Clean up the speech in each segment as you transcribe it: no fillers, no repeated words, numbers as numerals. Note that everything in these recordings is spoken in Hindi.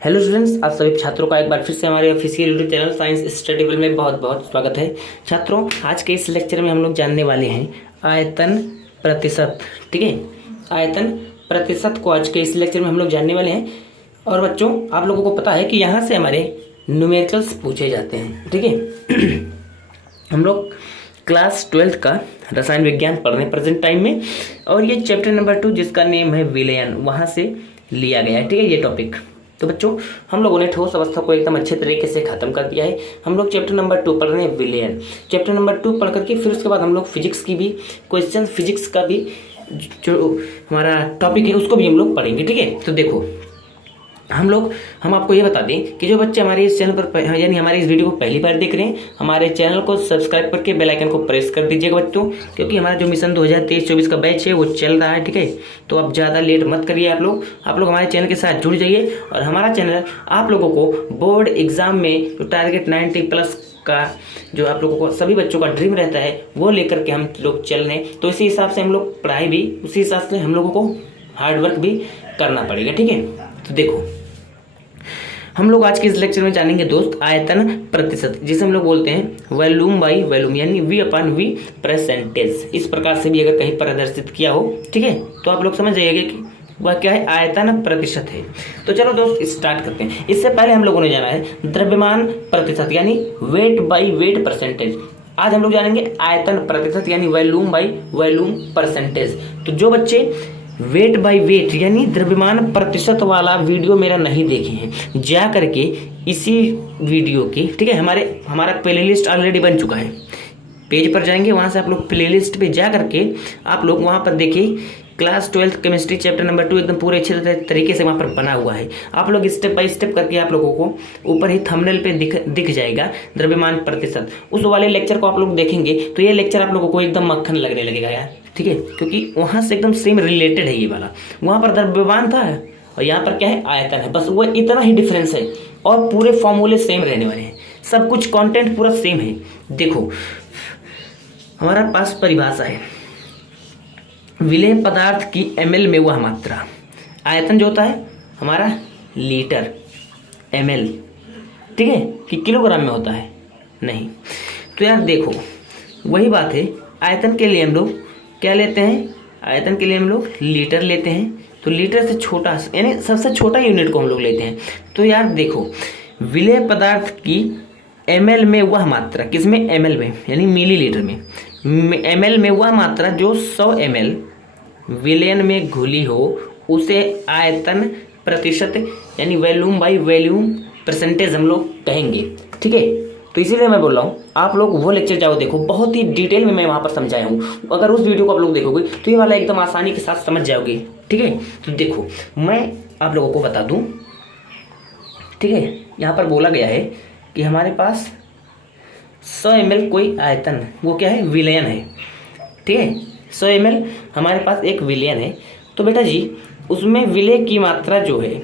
हेलो स्टूडेंट्स, आप सभी छात्रों का एक बार फिर से हमारे official YouTube channel science study table में बहुत बहुत स्वागत है। छात्रों, आज के इस लेक्चर में हम लोग जानने वाले हैं आयतन प्रतिशत। ठीक है, आयतन प्रतिशत को आज के इस लेक्चर में हम लोग जानने वाले हैं। और बच्चों, आप लोगों को पता है कि यहाँ से हमारे न्यूमेरिकल्स पूछे जाते हैं। ठीक है हम लोग क्लास 12th का रसायन विज्ञान पढ़ रहे हैं प्रेजेंट टाइम में, और ये चैप्टर नंबर 2 जिसका नेम है विलयन, वहाँ से लिया गया है। ठीक है, ये टॉपिक। तो बच्चों, हम लोगों ने ठोस अवस्था को एकदम अच्छे तरीके से खत्म कर दिया है। हम लोग चैप्टर नंबर 2 पढ़ रहे हैं विलयन। चैप्टर नंबर 2 पढ़ करके फिर उसके बाद हम लोग फिजिक्स की भी क्वेश्चन, फिजिक्स का भी जो हमारा टॉपिक है उसको भी हम लोग पढ़ेंगे। ठीक है, तो देखो हम आपको ये बता दें कि जो बच्चे हमारे इस चैनल पर यानी हमारे इस वीडियो को पहली बार देख रहे हैं, हमारे चैनल को सब्सक्राइब करके बेल आइकन को प्रेस कर दीजिएगा बच्चों, क्योंकि हमारा जो मिशन 2023-24 का बैच है वो चल रहा है। ठीक है, तो आप ज़्यादा लेट मत करिए। आप लोग हमारे चैनल के साथ जुड़ जाइए। और हमारा चैनल आप लोगों को बोर्ड एग्जाम में जो टारगेट 90+ का जो आप लोगों को सभी बच्चों का ड्रीम रहता है वो लेकर के हम लोग चल रहे हैं। तो इसी हिसाब से हम लोग पढ़ाई भी उसी हिसाब से हम लोगों को हार्डवर्क भी करना पड़ेगा। ठीक है, तो देखो हम लोग आज के इस लेक्चर में जानेंगे दोस्त आयतन प्रतिशत, जिसे हम लोग बोलते हैं वॉल्यूम बाई वॉल्यूम, यानी V/V परसेंटेज। इस प्रकार से भी अगर कहीं प्रदर्शित किया हो, ठीक है, तो आप लोग समझ जाइएगा कि वह क्या है, आयतन प्रतिशत है। तो चलो दोस्त स्टार्ट करते हैं। इससे पहले हम लोगों ने जाना है द्रव्यमान प्रतिशत, यानी वेट बाई वेट परसेंटेज। आज हम लोग जानेंगे आयतन प्रतिशत यानी वॉल्यूम बाई वॉल्यूम परसेंटेज। तो जो बच्चे वेट बाय वेट यानी द्रव्यमान प्रतिशत वाला वीडियो मेरा नहीं देखे हैं, जा करके इसी वीडियो की, ठीक है, हमारा प्लेलिस्ट ऑलरेडी बन चुका है। पेज पर जाएंगे, वहां से आप लोग प्लेलिस्ट पे जा करके आप लोग वहां पर देखिए class 12th chemistry chapter number 2 एकदम पूरे अच्छे तरीके से वहाँ पर बना हुआ है। आप लोग स्टेप बाय स्टेप करके आप लोगों को ऊपर ही थंबनेल पे दिख जाएगा द्रव्यमान प्रतिशत। उस वाले लेक्चर को आप लोग देखेंगे तो ये लेक्चर आप लोगों को एकदम मक्खन लगने लगेगा यार। ठीक है, क्योंकि वहाँ से एकदम सेम रिलेटेड है ये वाला। वहाँ पर द्रव्यमान था और यहाँ पर क्या है, आयतन है। बस वो इतना ही डिफरेंस है और पूरे फॉर्मूले सेम रहने वाले हैं। सब कुछ कॉन्टेंट पूरा सेम है। देखो हमारा पास परिभाषा है, विलेय पदार्थ की ml में वह मात्रा। आयतन जो होता है हमारा लीटर ml, ठीक है, कि किलोग्राम में होता है नहीं। तो यार देखो वही बात है, आयतन के लिए हम लोग क्या लेते हैं, आयतन के लिए हम लोग लीटर लेते हैं। तो लीटर से छोटा यानी सबसे छोटा यूनिट को हम लोग लेते हैं। तो यार देखो विलेय पदार्थ की ml में वह मात्रा, किसमें, ml में यानी मिलीलीटर में, ml में वह मात्रा जो 100 ml विलयन में घुली हो उसे आयतन प्रतिशत यानी वॉल्यूम बाई वॉल्यूम परसेंटेज हम लोग कहेंगे। ठीक है, तो इसीलिए मैं बोल रहा हूँ आप लोग वो लेक्चर जाओ देखो, बहुत ही डिटेल में मैं वहाँ पर समझाया हूँ। अगर उस वीडियो को आप लोग देखोगे तो ये वाला एकदम आसानी के साथ समझ जाओगे। ठीक है, तो देखो मैं आप लोगों को बता दूँ, ठीक है, यहाँ पर बोला गया है कि हमारे पास 100 ml कोई आयतन, वो क्या है, विलयन है। ठीक है, 100 ml हमारे पास एक विलयन है। तो बेटा जी उसमें विलेय की मात्रा जो है,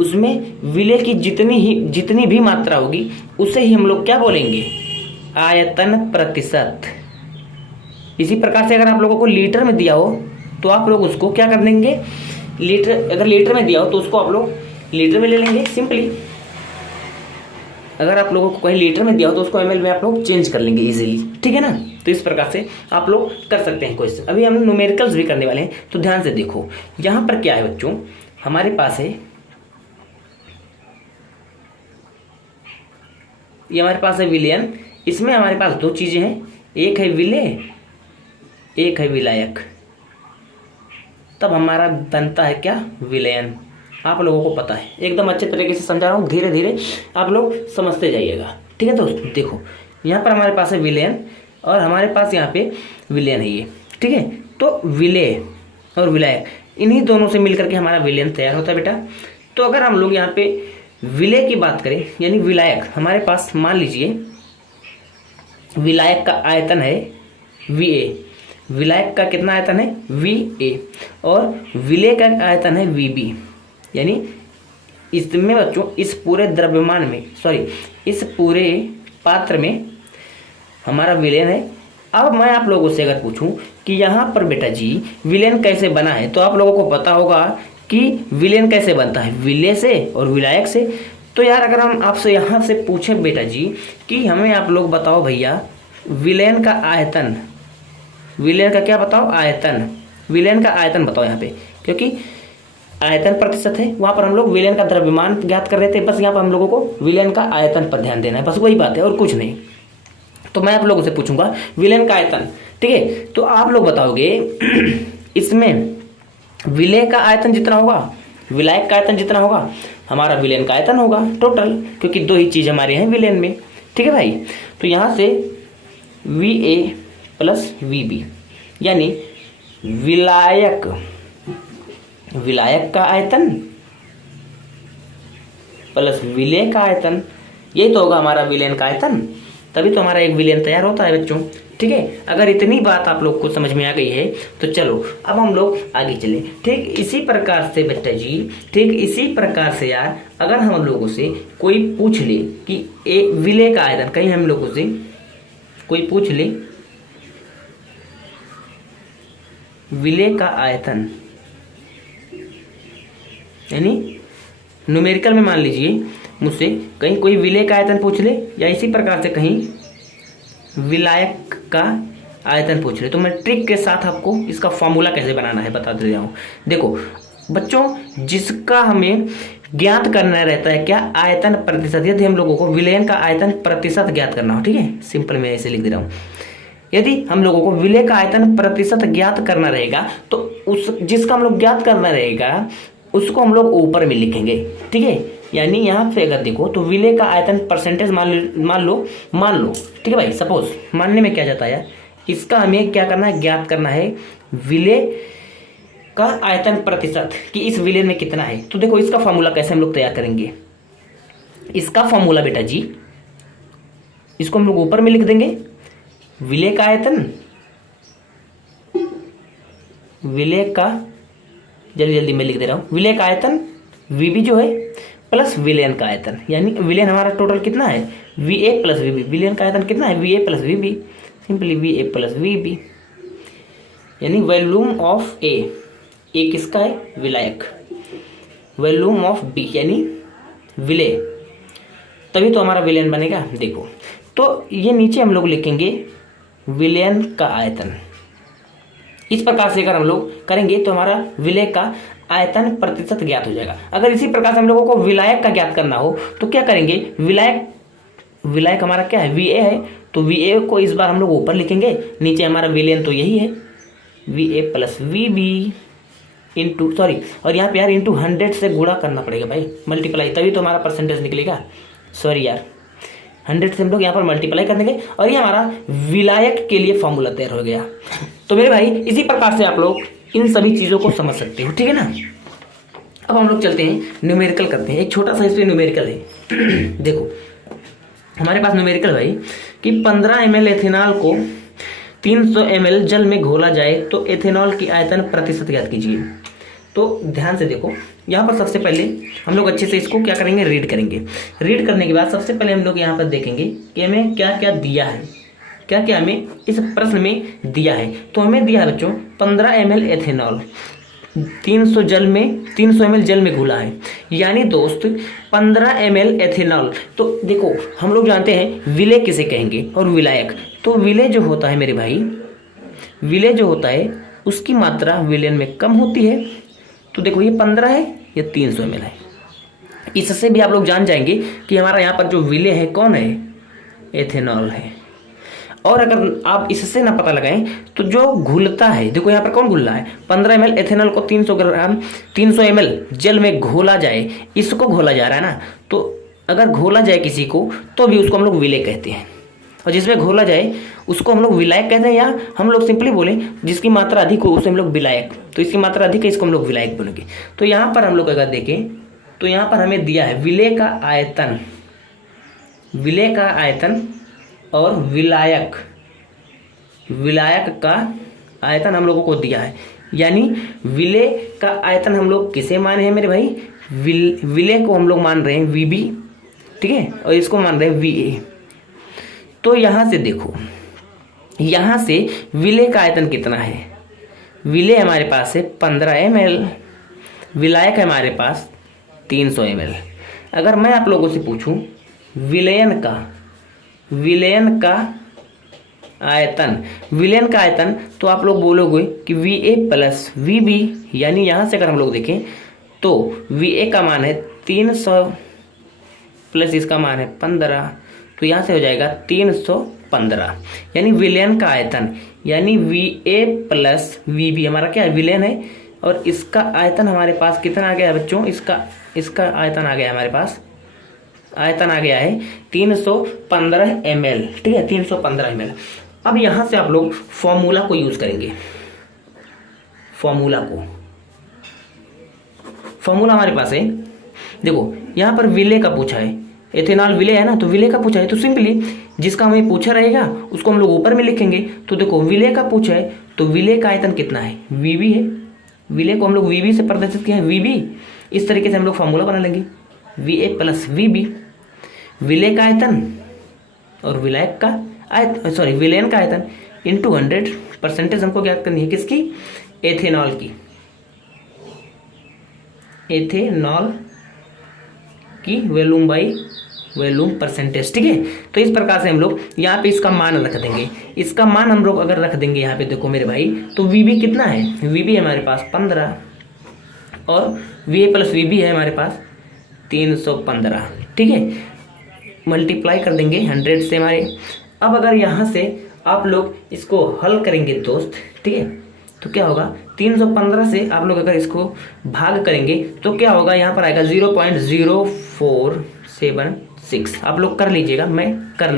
उसमें विलेय की जितनी भी मात्रा होगी उसे ही हम लोग क्या बोलेंगे, आयतन प्रतिशत। इसी प्रकार से अगर आप लोगों को लीटर में दिया हो तो आप लोग उसको क्या कर देंगे, लीटर, अगर लीटर में दिया हो तो उसको आप लोग लीटर में ले लेंगे सिंपली। अगर आप लोगों को कहीं लीटर में दिया हो तो उसको ml में आप लोग चेंज कर लेंगे इजीली। ठीक है ना, तो इस प्रकार से आप लोग कर सकते हैं क्वेश्चन। अभी हम न्यूमेरिकल्स भी करने वाले हैं, तो ध्यान से देखो यहाँ पर क्या है बच्चों, हमारे पास है ये हमारे पास है विलयन। इसमें हमारे पास दो चीजें हैं, एक है विलेय, एक है विलायक। तब हमारा बनता है क्या, विलयन। आप लोगों को पता है, एकदम अच्छे तरीके से समझा रहा हूँ, धीरे धीरे आप लोग समझते जाइएगा। ठीक है दोस्त, देखो यहाँ पर हमारे पास है विलयन और हमारे पास यहाँ पे विलयन है ये। ठीक है, तो विलेय और विलायक इन्हीं दोनों से मिलकर के हमारा विलयन तैयार होता है बेटा। तो अगर हम लोग यहाँ पे विलेय की बात करें यानी विलायक, हमारे पास मान लीजिए विलायक का आयतन है VA, विलायक का कितना आयतन है, VA, और विलेय का आयतन है VB। यानी इसमें बच्चों इस पूरे द्रव्यमान में, इस पूरे पात्र में हमारा विलयन है। अब मैं आप लोगों से अगर पूछूं कि यहाँ पर बेटा जी विलयन कैसे बना है, तो आप लोगों को पता होगा कि विलेन कैसे बनता है, विलेय से और विलायक से। तो यार अगर हम आपसे यहाँ से पूछें बेटा जी कि हमें आप लोग बताओ भैया विलेन का आयतन, विलेन का क्या बताओ, आयतन, विलेन का आयतन बताओ यहाँ पे, क्योंकि आयतन प्रतिशत है, वहाँ पर हम लोग विलेन का द्रव्यमान ज्ञात कर रहे थे, बस यहाँ पर हम लोगों को विलेन का आयतन पर ध्यान देना है, बस वही बात है और कुछ नहीं। तो मैं आप लोगों से पूछूंगा विलेन का आयतन, ठीक है, तो आप लोग बताओगे इसमें विलेय का आयतन जितना होगा विलायक का आयतन जितना होगा हमारा विलेन का आयतन होगा टोटल, क्योंकि दो ही चीज हमारे हैं विलेन में, ठीक है भाई। तो यहाँ से VA प्लस VB यानी विलायक, विलायक का आयतन प्लस विलेय का आयतन, यही तो होगा हमारा विलेन का आयतन, तभी तो हमारा एक विलेन तैयार होता है बच्चों, ठीक है। अगर इतनी बात आप लोग को समझ में आ गई है तो चलो अब हम लोग आगे चले। ठीक इसी प्रकार से बेटा जी, ठीक इसी प्रकार से यार अगर हम लोगों से कोई पूछ ले कि एक विलेय का आयतन, कहीं हम लोगों से कोई पूछ ले विलेय का आयतन, यानी न्यूमेरिकल में मान लीजिए मुझसे कहीं कोई विलेय का आयतन पूछ ले या इसी प्रकार से कहीं विलायक का आयतन पूछ ले, तो मैं ट्रिक के साथ आपको इसका फॉर्मूला कैसे बनाना है बता दे रहा हूँ। देखो बच्चों, जिसका हमें ज्ञात करना रहता है क्या, आयतन प्रतिशत। यदि हम लोगों को विलेयन का आयतन प्रतिशत ज्ञात करना हो, ठीक है, सिंपल मैं ऐसे लिख दे रहा हूँ, यदि हम लोगों को विलेय का आयतन प्रतिशत ज्ञात करना रहेगा तो उस जिसका हम लोग ज्ञात करना रहेगा उसको हम लोग ऊपर में लिखेंगे, ठीक है। यानी यहाँ पे अगर देखो तो विलेय का आयतन परसेंटेज मान लो, ठीक है भाई, सपोज मानने में क्या जाता है, इसका हमें क्या करना है, ज्ञात करना है विलेय का आयतन प्रतिशत कि इस विलेय में कितना है। तो देखो इसका फॉर्मूला कैसे हम लोग तैयार करेंगे, इसका फॉर्मूला बेटा जी, इसको हम लोग ऊपर में लिख देंगे, विलेय का आयतन, विलेय का, जल्दी जल्दी मैं लिख दे रहा हूं, विलेय का आयतन VB जो है प्लस विलेयन का आयतन, यानी विलेयन हमारा टोटल कितना है VA प्लस VB, विलेयन का आयतन कितना है VA plus VB, simply VA plus VB, यानी वॉल्यूम ऑफ A किसका है, विलायक, वॉल्यूम ऑफ B यानी विलेय, तभी तो हमारा विलेयन बनेगा। देखो तो ये नीचे हम लोग लिखेंगे विलेयन का आयतन, इस प्रकार से अगर हम लोग करेंगे तो हमारा विलेय का आयतन प्रतिशत ज्ञात हो जाएगा। अगर इसी प्रकार से हम लोगों को विलायक का ज्ञात करना हो तो क्या करेंगे, विलायक हमारा क्या है VA है, तो VA को इस बार हम लोग ऊपर लिखेंगे, नीचे हमारा विलेयन तो यही है VA plus VB into, sorry, और यहाँ पे यार इंटू 100 से गुणा करना पड़ेगा भाई, मल्टीप्लाई, तभी तो हमारा परसेंटेज निकलेगा, सॉरी यार 100 से हम लोग यहाँ पर मल्टीप्लाई कर देंगे और ये हमारा विलायक के लिए फॉर्मूला तैयार हो गया। तो मेरे भाई इसी प्रकार से आप लोग इन सभी चीज़ों को समझ सकते हो, ठीक है ना। अब हम लोग चलते हैं न्यूमेरिकल करते हैं, एक छोटा सा इसमें न्यूमेरिकल है। देखो हमारे पास न्यूमेरिकल भाई कि 15 ml एथेनॉल को 300 ml जल में घोला जाए तो एथेनॉल की आयतन प्रतिशत ज्ञात कीजिए। तो ध्यान से देखो, यहाँ पर सबसे पहले हम लोग अच्छे से इसको क्या करेंगे, रीड करेंगे। रीड करने के बाद सबसे पहले हम लोग यहाँ पर देखेंगे कि हमें क्या क्या दिया है, क्या क्या हमें इस प्रश्न में दिया है। तो हमें दिया है बच्चों 15 ml एथेनॉल 300 ml जल में घुला है, यानी दोस्त 15 ml एथेनॉल। तो देखो हम लोग जानते हैं विलेय किसे कहेंगे और विलायक, तो विलेय जो होता है मेरे भाई, विलेय जो होता है उसकी मात्रा विलेयन में कम होती है। तो देखो ये 15 है, ये 300 ml है, इससे भी आप लोग जान जाएंगे कि हमारा यहाँ पर जो विलेय है कौन है, एथेनॉल है। और अगर आप इससे ना पता लगाएं तो जो घुलता है, देखो यहाँ पर कौन घुल रहा है, 15 ml एथेनॉल को 300 ml जल में घोला जाए, इसको घोला जा रहा है ना। तो अगर घोला जाए किसी को तो भी उसको हम लोग विलेय कहते हैं, और जिसमें घोला जाए उसको हम लोग विलायक कहते हैं, या हम लोग सिंपली बोले जिसकी मात्रा अधिक हो उसे हम लोग विलायक, तो इसकी मात्रा अधिक है इसको हम लोग विलायक बोलेंगे। तो यहाँ पर हम लोग अगर देखें तो यहाँ पर हमें दिया है विलेय का आयतन, विलेय का आयतन और विलायक का आयतन हम लोगों को दिया है, यानी विलेय का आयतन हम लोग किसे माने हैं मेरे भाई, विलेय को हम लोग मान रहे हैं VB, ठीक है, और इसको मान रहे हैं VA। तो यहाँ से देखो, यहाँ से विलेय का आयतन कितना है, विलेय हमारे पास है 15 ml विलायक है हमारे पास 300 ml। अगर मैं आप लोगों से पूछूं विलयन का आयतन, तो आप लोग बोलोगे कि VA प्लस VB, यानी यहाँ से अगर हम लोग देखें तो VA का मान है 300 प्लस इसका मान है 15, तो यहाँ से हो जाएगा 315। यानी विलयन का आयतन, यानी VA प्लस VB हमारा क्या है, विलयन है, और इसका आयतन हमारे पास कितना आ गया है बच्चों, इसका आयतन आ गया है हमारे पास, आयतन आ गया है 315 ml। ठीक है, 315 ml। अब यहाँ से आप लोग फॉर्मूला को यूज करेंगे। फॉर्मूला हमारे पास है, देखो यहाँ पर विले का पूछा है, एथेनॉल विले है ना, तो विले का पूछा है, तो सिंपली जिसका हमें पूछा रहेगा उसको हम लोग ऊपर में लिखेंगे। तो देखो विले का पूछा है, तो विले का आयतन कितना है, VB है, विले को हम लोग VB से प्रदर्शित किया है, VB। इस तरीके से हम लोग फॉर्मूला बना लेंगे, VA प्लस VB, विले का आयतन और विलायक का आयतन, सॉरी विलयन का आयतन इंटू 100, परसेंटेज हमको ज्ञात करनी है किसकी, एथेनॉल की वॉल्यूम बाई वॉल्यूम परसेंटेज। ठीक है, तो इस प्रकार से हम लोग यहाँ पे इसका मान रख देंगे। इसका मान हम लोग अगर रख देंगे यहाँ पे, देखो मेरे भाई, तो VB कितना है, VB हमारे पास 15 और VA प्लस VB है हमारे पास 315। ठीक है, मल्टीप्लाई कर देंगे 100 से हमारे। अब अगर यहाँ से आप लोग इसको हल करेंगे दोस्त, ठीक है, तो क्या होगा, 315 से आप लोग अगर इसको भाग करेंगे तो क्या होगा, यहाँ पर आएगा 0.0476। आप लोग कर लीजिएगा, मैं कर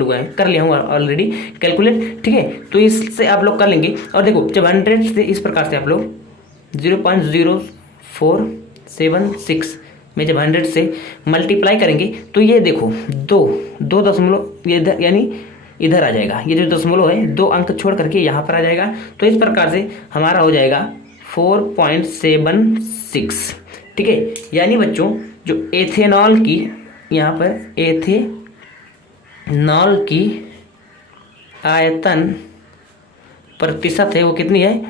लिया हूँ ऑलरेडी कैलकुलेट। ठीक है, तो इससे आप लोग कर लेंगे। और देखो जब 100 से इस प्रकार से आप लोग 0.0476 में जब 100 से मल्टीप्लाई करेंगे तो ये देखो दो दशमलव, ये यानी इधर आ जाएगा, ये जो दशमलव है 2 अंक छोड़ करके यहाँ पर आ जाएगा। तो इस प्रकार से हमारा हो जाएगा 4.76। ठीक है, यानी बच्चों जो एथेनॉल की, यहाँ पर एथेनॉल की आयतन प्रतिशत है वो कितनी है,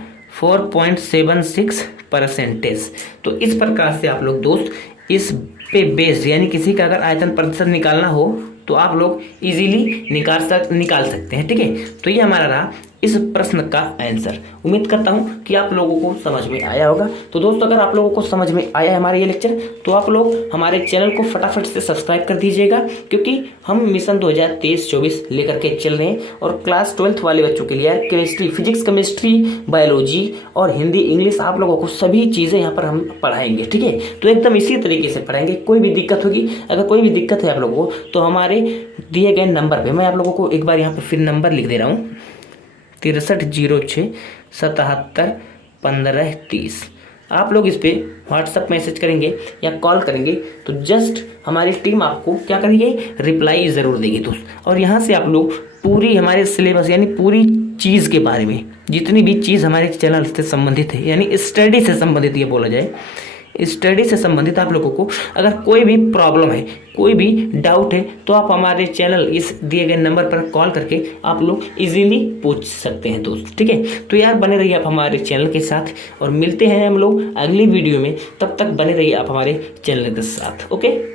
4.76%। तो इस प्रकार से आप लोग दोस्त इस पे बेस, यानी किसी का अगर आयतन प्रतिशत निकालना हो तो आप लोग इजीली निकाल सकते हैं। ठीक है, तो ये हमारा रहा इस प्रश्न का आंसर। उम्मीद करता हूं कि आप लोगों को समझ में आया होगा। तो दोस्तों अगर आप लोगों को समझ में आया है हमारा ये लेक्चर, तो आप लोग हमारे चैनल को फटाफट से सब्सक्राइब कर दीजिएगा, क्योंकि हम मिशन 2023-24 लेकर के चल रहे हैं। और क्लास 12th वाले बच्चों के लिए केमिस्ट्री, फिजिक्स, केमिस्ट्री, बायोलॉजी और हिंदी, इंग्लिश, आप लोगों को सभी चीज़ें यहाँ पर हम पढ़ाएंगे। ठीक है, तो एकदम इसी तरीके से पढ़ाएंगे। कोई भी दिक्कत होगी, अगर कोई भी दिक्कत है आप लोगों को, तो हमारे दिए गए नंबर पर, मैं आप लोगों को एक बार यहाँ पर फिर नंबर लिख दे रहा हूँ, 6306771530। आप लोग इस पे व्हाट्सअप मैसेज करेंगे या कॉल करेंगे तो जस्ट हमारी टीम आपको क्या करेगी, रिप्लाई ज़रूर देगी दोस्त। और यहाँ से आप लोग पूरी हमारे सिलेबस, यानी पूरी चीज़ के बारे में, जितनी भी चीज़ हमारे चैनल से संबंधित है, यानी स्टडी से संबंधित ये बोला जाए, स्टडी से संबंधित आप लोगों को अगर कोई भी प्रॉब्लम है, कोई भी डाउट है, तो आप हमारे चैनल इस दिए गए नंबर पर कॉल करके आप लोग इजीली पूछ सकते हैं दोस्त। ठीक है, तो यार बने रहिए आप हमारे चैनल के साथ, और मिलते हैं हम लोग अगली वीडियो में। तब तक बने रहिए आप हमारे चैनल के साथ। ओके।